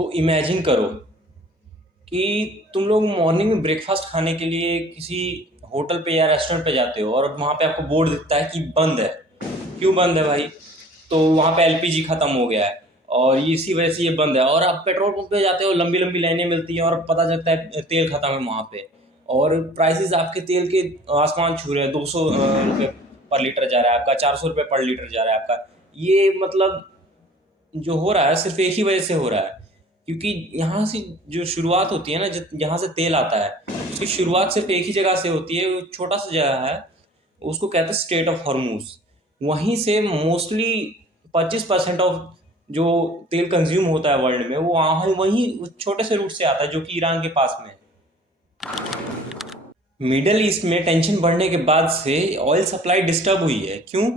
तो इमेजिन करो कि तुम लोग मॉर्निंग में ब्रेकफास्ट खाने के लिए किसी होटल पे या रेस्टोरेंट पे जाते हो और वहाँ पे आपको बोर्ड दिखता है कि बंद है। क्यों बंद है भाई? तो वहाँ पे एलपीजी खत्म हो गया है और इसी वजह से ये बंद है। और आप पेट्रोल पंप पे जाते हो, लंबी लंबी लाइनें मिलती हैं और पता चलता है तेल खत्म है वहाँ पे। और प्राइसेस आपके तेल के आसमान छू रहे हैं। 200 रुपये पर लीटर जा रहा है आपका, 400 रुपये पर लीटर जा रहा है आपका। ये मतलब जो हो रहा है सिर्फ एक ही वजह से हो रहा है, क्योंकि यहाँ से जो शुरुआत होती है ना, जहाँ से तेल आता है उसकी शुरुआत सिर्फ एक ही जगह से होती है। वो छोटा सा जगह है, उसको कहते हैं स्ट्रेट ऑफ हॉर्मूज। वहीं से मोस्टली 25% ऑफ जो तेल कंज्यूम होता है वर्ल्ड में, वो वहाँ वहीं उस छोटे से रूट से आता है जो कि ईरान के पास में है। मिडल ईस्ट में टेंशन बढ़ने के बाद से ऑयल सप्लाई डिस्टर्ब हुई है। क्यों?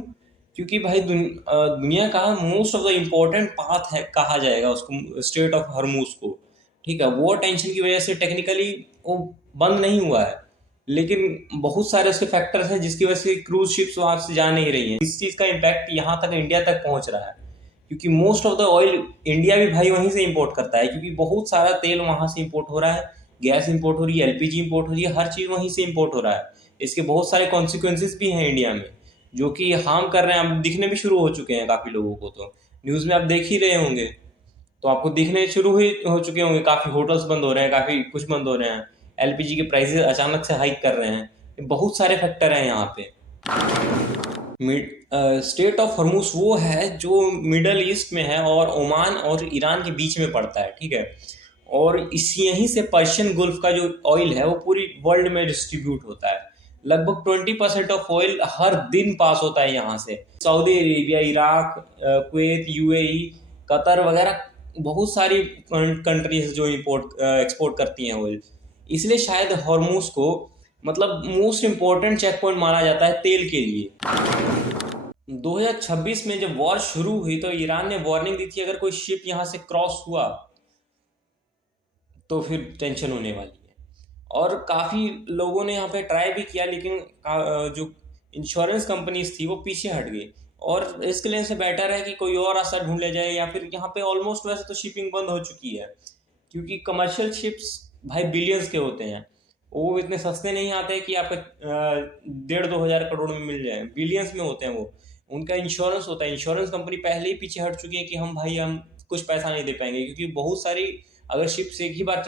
क्योंकि भाई दुनिया का most of the important path है, कहा जाएगा उसको, स्ट्रेट ऑफ हॉर्मूज को। ठीक है, वो टेंशन की वजह से टेक्निकली वो बंद नहीं हुआ है, लेकिन बहुत सारे उसके फैक्टर्स हैं जिसकी वजह से क्रूज शिप्स वहां से जा नहीं रही हैं। इस चीज़ का इम्पैक्ट यहाँ तक, इंडिया तक पहुंच रहा है, क्योंकि most of the oil India भी भाई वहीं से इंपोर्ट करता है, क्योंकि बहुत सारा तेल वहां से इंपोर्ट हो रहा है। गैस इंपोर्ट हो रही है, एलपीजी इंपोर्ट हो रही है, हर चीज़ वहीं से इंपोर्ट हो रहा है। इसके बहुत सारे कॉन्सिक्वेंसेज भी हैं इंडिया में, जो कि हार्म कर रहे हैं, अब दिखने भी शुरू हो चुके हैं काफ़ी लोगों को। तो न्यूज़ में आप देख ही रहे होंगे, तो आपको दिखने शुरू ही हो चुके होंगे। काफ़ी होटल्स बंद हो रहे हैं, काफ़ी कुछ बंद हो रहे हैं, एलपीजी के प्राइसेस अचानक से हाइक कर रहे हैं। बहुत सारे फैक्टर हैं यहाँ पे। स्टेट ऑफ हॉर्मूज वो है जो मिडल ईस्ट में है और ओमान और ईरान के बीच में पड़ता है। ठीक है, और इस यहीं से पर्शियन गुल्फ का जो ऑयल है वो पूरी वर्ल्ड में डिस्ट्रीब्यूट होता है। लगभग 20% ऑफ ऑयल हर दिन पास होता है यहाँ से। Saudi Arabia, Iraq, Kuwait, UAE, Qatar वगैरह बहुत सारी कंट्रीज जो इंपोर्ट एक्सपोर्ट करती हैं ऑयल। इसलिए शायद हॉर्मूज को मतलब मोस्ट इम्पोर्टेंट चेक पॉइंट माना जाता है तेल के लिए। 2026 में जब वॉर शुरू हुई तो ईरान ने वार्निंग दी थी, अगर कोई शिप यहाँ से क्रॉस हुआ तो फिर टेंशन होने वाली है। और काफ़ी लोगों ने यहाँ पे ट्राई भी किया, लेकिन जो इंश्योरेंस कंपनीज थी वो पीछे हट गई। और इसके लिए से बेटर है कि कोई और रास्ता ढूंढ लिया जाए, या फिर यहाँ पे ऑलमोस्ट वैसे तो शिपिंग बंद हो चुकी है, क्योंकि कमर्शियल शिप्स भाई बिलियंस के होते हैं। वो इतने सस्ते नहीं आते कि आपका 1,500-2,000 करोड़ में मिल जाए, बिलियंस में होते हैं वो। उनका इंश्योरेंस होता है, इंश्योरेंस कंपनी पहले ही पीछे हट चुकी है कि हम कुछ पैसा नहीं दे पाएंगे, क्योंकि बहुत सारी अगर शिप्स एक ही बार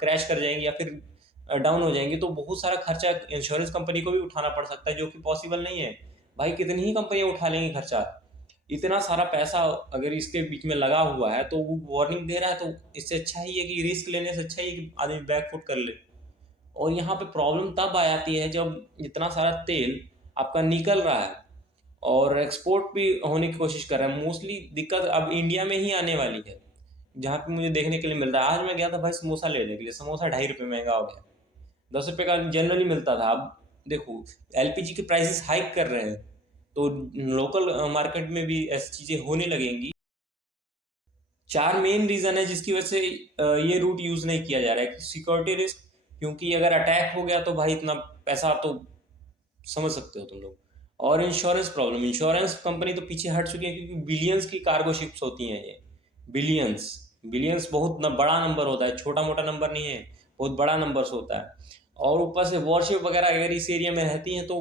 क्रैश कर जाएंगी या फिर डाउन हो जाएंगी तो बहुत सारा खर्चा इंश्योरेंस कंपनी को भी उठाना पड़ सकता है, जो कि पॉसिबल नहीं है। भाई कितनी ही कंपनियां उठा लेंगी खर्चा? इतना सारा पैसा अगर इसके बीच में लगा हुआ है तो वो वार्निंग दे रहा है, तो इससे अच्छा ही है कि रिस्क लेने से अच्छा ही है कि आदमी बैकफुट कर ले। और यहाँ पे प्रॉब्लम तब आ जाती है जब इतना सारा तेल आपका निकल रहा है और एक्सपोर्ट भी होने की कोशिश कर रहा है। मोस्टली दिक्कत अब इंडिया में ही आने वाली है, जहाँ पे मुझे देखने के लिए मिल रहा है। आज मैं गया था भाई समोसा लेने के लिए, समोसा 2.5 रुपये महंगा हो गया। 10 रुपये का जनरली मिलता था। अब देखो एलपीजी के प्राइसेस हाइक कर रहे हैं, तो लोकल मार्केट में भी ऐसी चीज़ें होने लगेंगी। चार मेन रीज़न है जिसकी वजह से ये रूट यूज़ नहीं किया जा रहा है। सिक्योरिटी रिस्क, क्योंकि अगर अटैक हो गया तो भाई इतना पैसा तो समझ सकते हो तुम लोग। और इंश्योरेंस प्रॉब्लम, इंश्योरेंस कंपनी तो पीछे हट चुकी है, क्योंकि बिलियंस की कार्गो शिप्स होती हैं ये। बिलियंस, बिलियंस बहुत बड़ा नंबर होता है, छोटा मोटा नंबर नहीं है, बहुत बड़ा नंबर्स होता है। और ऊपर से वॉरशिप वगैरह अगर इस एरिया में रहती हैं तो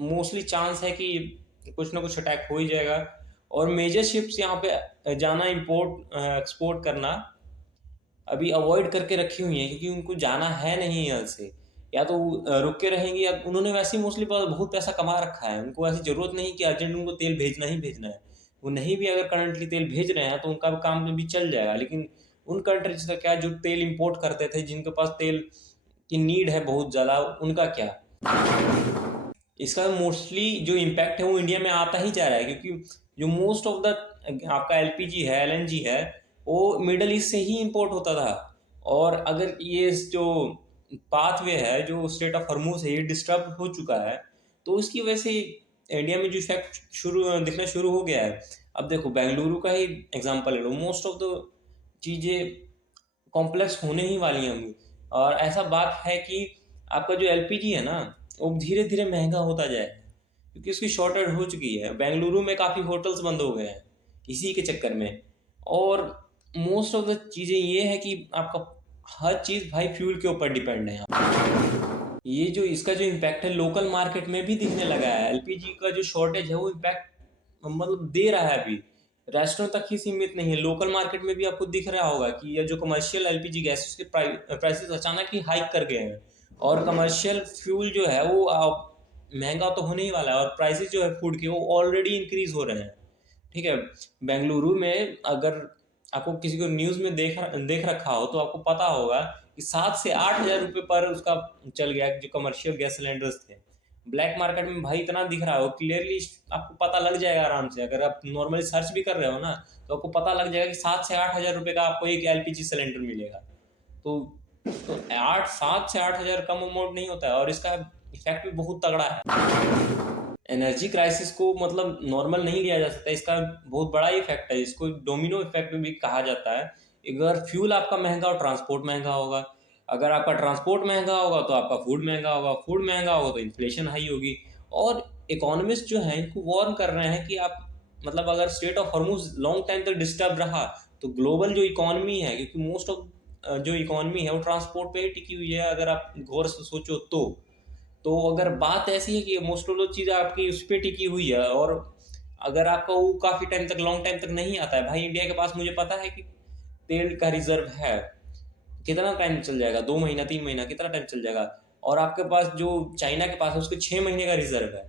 मोस्टली चांस है कि कुछ ना कुछ अटैक हो ही जाएगा। और मेजर शिप्स यहाँ पे जाना, इंपोर्ट एक्सपोर्ट करना अभी अवॉइड करके रखी हुई हैं, क्योंकि उनको जाना है नहीं यहाँ से। या तो रुक के रहेंगी, या उन्होंने वैसे ही मोस्टली बहुत पैसा कमा रखा है, उनको ऐसी ज़रूरत नहीं कि अर्जेंट उनको तेल भेजना ही भेजना है। वो नहीं भी अगर करंटली तेल भेज रहे हैं तो उनका काम भी चल जाएगा। लेकिन उन कंट्रीज का क्या, जो तेल इंपोर्ट करते थे, जिनके पास तेल की नीड है बहुत ज़्यादा, उनका क्या? इसका मोस्टली जो इम्पैक्ट है वो इंडिया में आता ही जा रहा है, क्योंकि जो मोस्ट ऑफ द आपका एलपीजी है, एलएनजी है, वो मिडल ईस्ट से ही इंपोर्ट होता था। और अगर ये जो पाथवे है, जो स्टेट ऑफ हॉर्मूज है, ये डिस्टर्ब हो चुका है, तो इसकी वजह से इंडिया में जो इफेक्ट दिखना शुरू हो गया है। अब देखो बेंगलुरु का ही एग्जांपल ले लो, मोस्ट ऑफ द चीज़ें कॉम्प्लेक्स होने ही वाली हैं अभी। और ऐसा बात है कि आपका जो एलपीजी है ना, वो धीरे धीरे महंगा होता जाएगा, क्योंकि उसकी शॉर्टेज हो चुकी है। बेंगलुरु में काफ़ी होटल्स बंद हो गए हैं इसी के चक्कर में। और मोस्ट ऑफ द चीज़ें ये है कि आपका हर चीज़ भाई फ्यूल के ऊपर डिपेंड है यहाँ। ये जो इसका जो इम्पैक्ट है लोकल मार्केट में भी दिखने लगा है। एलपीजी का जो शॉर्टेज है वो इम्पैक्ट मतलब दे रहा है अभी, रेस्टोरेंट तक ही सीमित नहीं है, लोकल मार्केट में भी आपको दिख रहा होगा कि ये जो कमर्शियल एलपीजी गैस उसके प्राइसेस अचानक ही हाइक कर गए हैं। और कमर्शियल फ्यूल जो है वो महंगा तो होने ही वाला है, और प्राइसेस जो है फूड के वो ऑलरेडी इंक्रीज हो रहे हैं। ठीक है, बेंगलुरु में अगर आपको किसी को न्यूज़ में देख रखा हो तो आपको पता होगा कि 7 से 8 हज़ार रुपये पर उसका चल गया जो कमर्शियल गैस सिलेंडर्स थे। ब्लैक मार्केट में भाई इतना दिख रहा हो क्लियरली, आपको पता लग जाएगा आराम से, अगर आप नॉर्मली सर्च भी कर रहे हो ना तो आपको पता लग जाएगा कि 7 से 8 हज़ार रुपये का आपको एक एलपीजी सिलेंडर मिलेगा। तो तो 7 से 8 हज़ार कम अमाउंट नहीं होता है, और इसका इफेक्ट भी बहुत तगड़ा है। एनर्जी क्राइसिस को मतलब नॉर्मल नहीं लिया जा सकता, इसका बहुत बड़ा इफेक्ट है, इसको डोमिनो इफेक्ट भी कहा जाता है। अगर फ्यूल आपका महंगा और ट्रांसपोर्ट महंगा होगा, अगर आपका ट्रांसपोर्ट महंगा होगा तो आपका फूड महंगा होगा, फूड महंगा होगा तो इन्फ्लेशन हाई होगी। और इकोनॉमिस्ट जो हैं इनको वार्न कर रहे हैं कि आप मतलब अगर state of Hormuz long time तक डिस्टर्ब रहा तो ग्लोबल जो इकोनॉमी है, क्योंकि मोस्ट ऑफ जो इकोनॉमी है वो ट्रांसपोर्ट पे ही टिकी हुई है, अगर आप गौर से सोचो तो अगर बात ऐसी है कि मोस्ट ऑफ द चीज़ आपकी उस पर टिकी हुई है, और अगर आपका वो काफ़ी टाइम तक लॉन्ग टाइम तक नहीं आता है, भाई इंडिया के पास मुझे पता है कि तेल का रिजर्व है, कितना टाइम चल जाएगा, 2 महीना 3 महीना कितना टाइम चल जाएगा। और आपके पास जो चाइना के पास है उसके 6 महीने का रिजर्व है,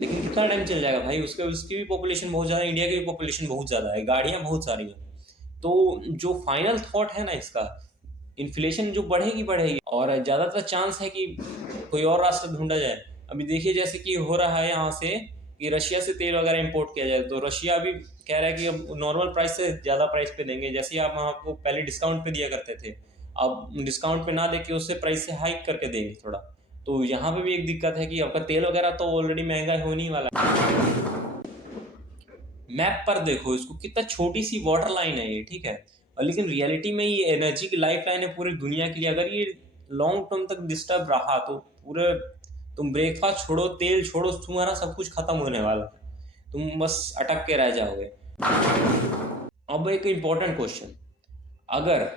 लेकिन कितना टाइम चल जाएगा भाई, उसके उसकी भी पॉपुलेशन बहुत ज़्यादा है, इंडिया की भी पॉपुलेशन बहुत ज़्यादा है, गाड़ियाँ बहुत सारी हैं। तो जो फाइनल थॉट है ना इसका, इन्फ्लेशन जो बढ़ेगी बढ़ेगी, और ज़्यादातर चांस है कि कोई और रास्ता ढूंढा जाए। अभी देखिए जैसे कि हो रहा है यहाँ से कि रशिया से तेल वगैरह इंपोर्ट किया जाए, तो रशिया अभी कह रहा है कि अब नॉर्मल प्राइस से ज़्यादा प्राइस पे देंगे, जैसे आप वहाँ को पहले डिस्काउंट पे दिया करते थे, अब डिस्काउंट पे ना देके उससे प्राइस से हाइक करके देंगे थोड़ा। तो यहाँ पे भी एक दिक्कत है कि आपका तेल वगैरह तो ऑलरेडी महंगा होने ही वाला है। मैप पर देखो इसको, कितना छोटी सी वाटर लाइन है ये, ठीक है, और लेकिन रियलिटी में ये एनर्जी की लाइफ लाइन है पूरी दुनिया के लिए। अगर ये लॉन्ग टर्म तक डिस्टर्ब रहा तो पूरे, तुम ब्रेकफास्ट छोड़ो, तेल छोड़ो, तुम्हारा सब कुछ खत्म होने वाला है, तुम बस अटक के रह जाओगे। अब एक इम्पोर्टेंट क्वेश्चन, अगर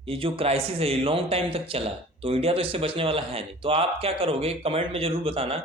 ये जो क्राइसिस है ये लॉन्ग टाइम तक चला तो इंडिया तो इससे बचने वाला है नहीं, तो आप क्या करोगे कमेंट में ज़रूर बताना